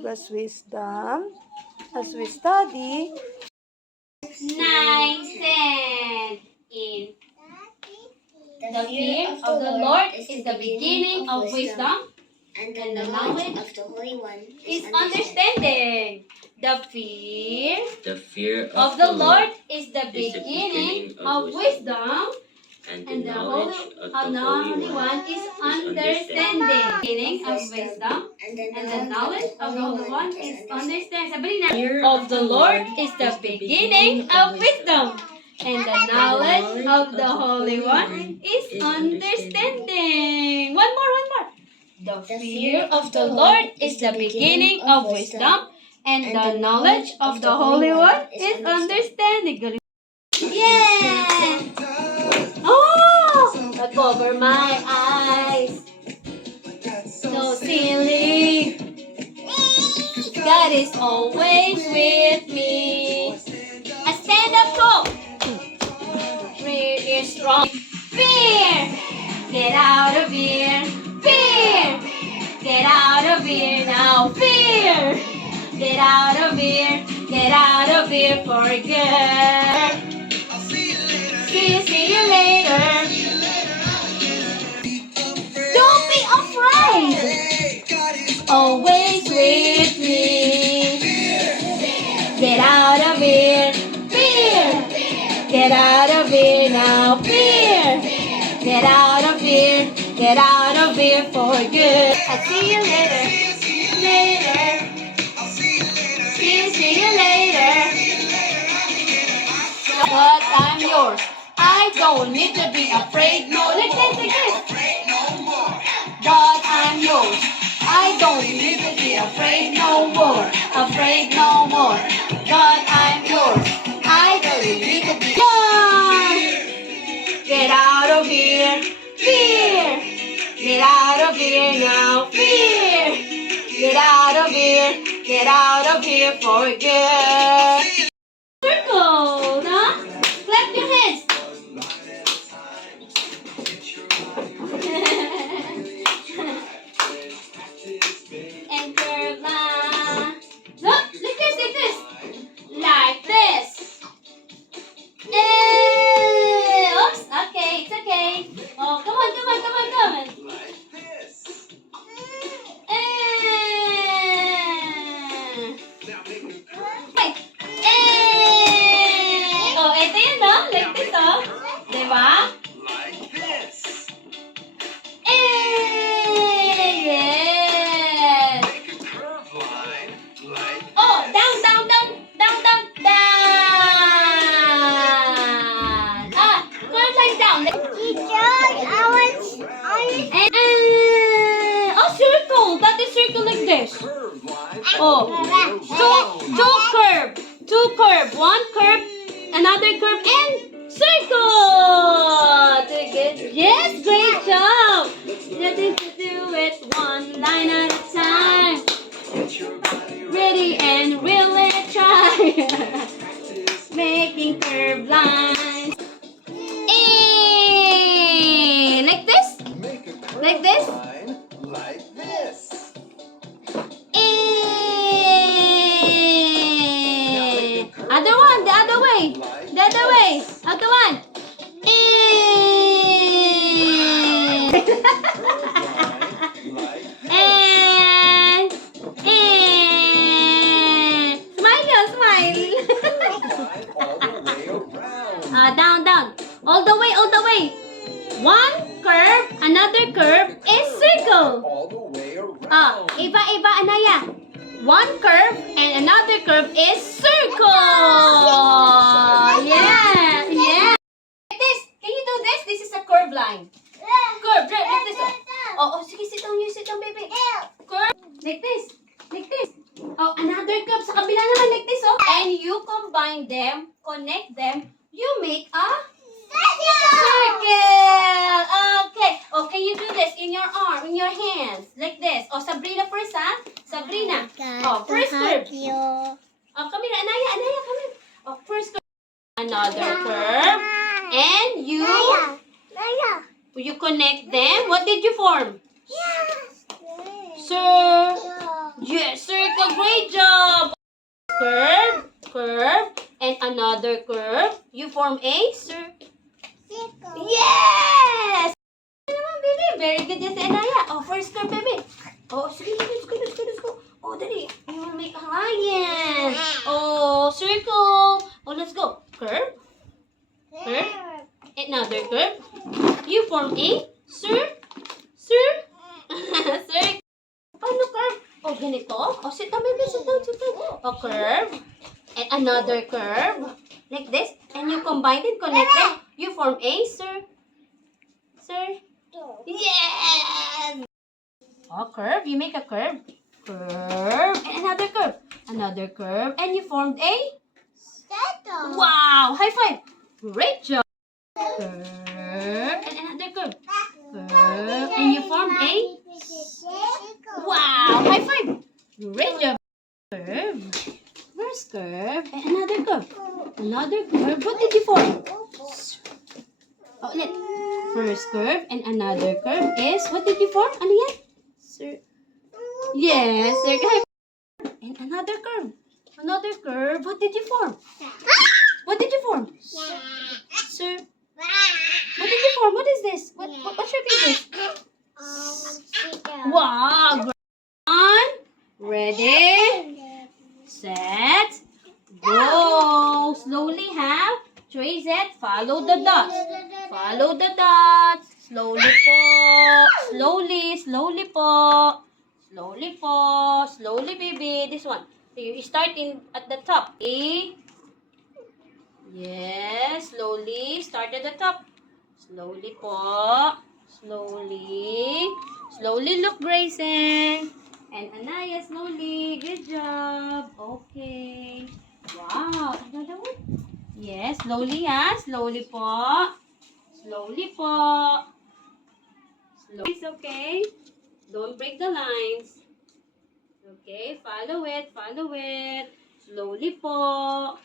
give us wisdom as we study 9, 10. In the fear of the Lord is the beginning of wisdom, and the knowledge of the Holy One is understanding. The fear of the Lord is the beginning of wisdom, and the knowledge of the Holy One is understanding. Beginning of wisdom, and the knowledge of the Holy One is understanding. Sabihin na, fear of the Lord is the beginning of wisdom, and the knowledge of the Holy One is understanding. One more. The fear of the Lord is the beginning of wisdom, and the knowledge of the Holy One is understanding. Yeah! Oh! I cover my eyes. So silly. God is always with me. I stand up tall. Fear is strong. Fear! Get out of here. Fear! Get out of here now. Fear! Get out of here. Get out of here for good. See you later. Don't be afraid. Always with me. Get out of here. Fear! Get out of here now. Fear! Get out of here. Get out of here for good. I'll see you later. See you later. But I'm yours. I don't need to be afraid. No, like this. But I'm yours. I don't need to be afraid no more. Afraid no more. But I'm yours. I don't need to be yours. Get out of here. Fear. Get out of here now. Fear. Get out of here. Get out of here for good. Circle, huh? Clap your hands. And curve line. Look, like this. Like this. Oops, okay, it's okay. Oh, come on. Oh, ito yun, no? Like this, oh. Diba? Yes. Oh, down. Curve line down. Oh, circle. That is circle like this. Oh, two curve. One curve, another curve, and circle. Yes, great job. Nothing to do it one line at a time. Ready and really try. Making curve lines. Like this. Like this. Other one, the other way. Other one. And smile. Down. All the way. One curve, another curve is circle. Iba, Anaya. One curve and another curve is circle. Yeah. Like this. Can you do this? This is a curve line. Curve, like this. Oh, sige, sit down, baby. Curve, like this. Oh, another curve sa kabila naman, like this, oh. And you combine them, connect them, you make a circle. Okay, can you do this in your arm, in your hands, like this? Oh, Sabrina first, ha? Sabrina. Oh, first curve. Oh, come here, Anaya, come here. Oh, first curve. Another curve. And you connect them. What did you form? Yes, circle. Great job. Curve, curve, and another curve. You form a circle. Yes! Come on, baby. Very good, yes, Anaya. Oh, first curve, baby. Oh, sige, let's go, let's go, let's go. Oh, dali. You will make a lion. Oh, circle. Oh, let's go. Curve, curve, another curve. You form a circle. Circle. Paano curve? Oh, ganito? Oh, sit down, baby. Sit down, sit down. Oh, curve. And another curve. Like this. And you combine it, connect them. You form a circle. Yes! Oh, curve. You make a curve. Curve. And another curve. Another curve. And you formed a... Wow! High five. Great job. Curve. And another curve. Curve. And you formed a... Wow! High five. Great job. Curve. First curve. And another curve. Another curve. What did you form? Oh, ulit. First curve and another curve is, what did you form? Ano yan? Yes, circle. And another curve. Another curve. What did you form? What did you form? Sir. What did you form? What is this? What shape is this? Wow. On. Ready. Set. Go. Slowly have. Trace it. Follow the dots. Follow the dots. Slowly po. Slowly. Slowly po. Slowly po. Slowly, baby. This one. So you start at the top. A. Yes. Slowly. Start at the top. Slowly po. Slowly. Slowly look, Grayson. And Anaya, slowly. Good job. Okay. Wow. Another one. Yes. Slowly, ha? Slowly po. Slowly po. Slowly. It's okay. Don't break the lines. Okay. Follow it. Follow it. Slowly po.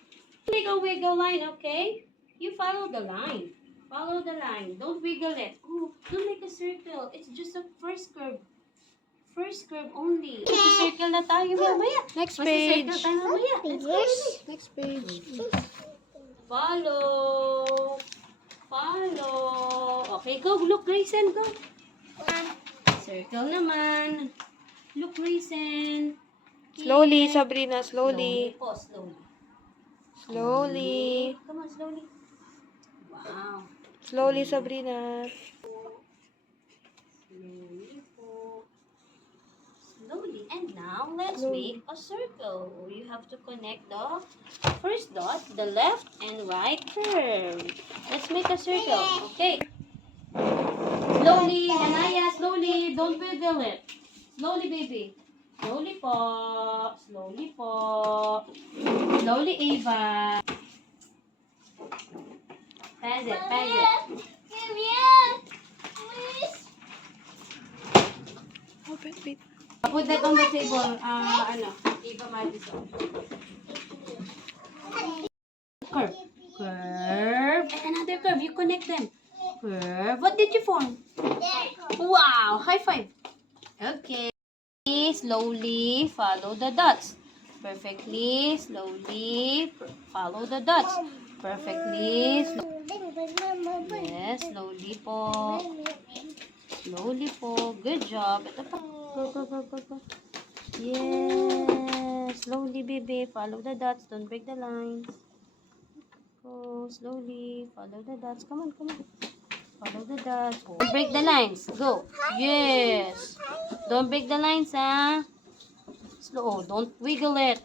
Make a wiggle line, okay? You follow the line. Follow the line. Don't wiggle it. Oh, don't make a circle. It's just a first curve. First curve only. Circle na tayo mamaya. Next Circle page. tayo mamaya. Let's go. Next page. Follow. Follow. Okay, go. Look, Grayson, go. Circle naman. Look, Grayson. Slowly, Here. Sabrina. Slowly. Po, slowly. Slowly. Come on, slowly. Wow. Slowly, Sabrina. Slowly po. Slowly. And now, let's make a circle. You have to connect the first dot, the left and right curve. Let's make a circle. Okay. Slowly, Anaya, slowly. Don't wiggle it. Slowly, baby. Slowly po. Slowly po. Slowly, Ava. Pass it, pass it. Oh, wait. Put that on the table. Ava Madison. Curve. Curve. And another curve. You connect them. Curve. What did you form? Wow. High five. Okay. Slowly follow the dots. Perfectly. Slowly follow the dots. Perfectly. Yes. Slowly po. Slowly po. Good job. Ito pa. Go. Yes. Slowly, baby. Follow the dots. Don't break the lines. Go. Slowly. Follow the dots. Come on. Follow the dots. Don't break the lines. Go. Yes. Don't break the lines, huh? Slow. Don't wiggle it.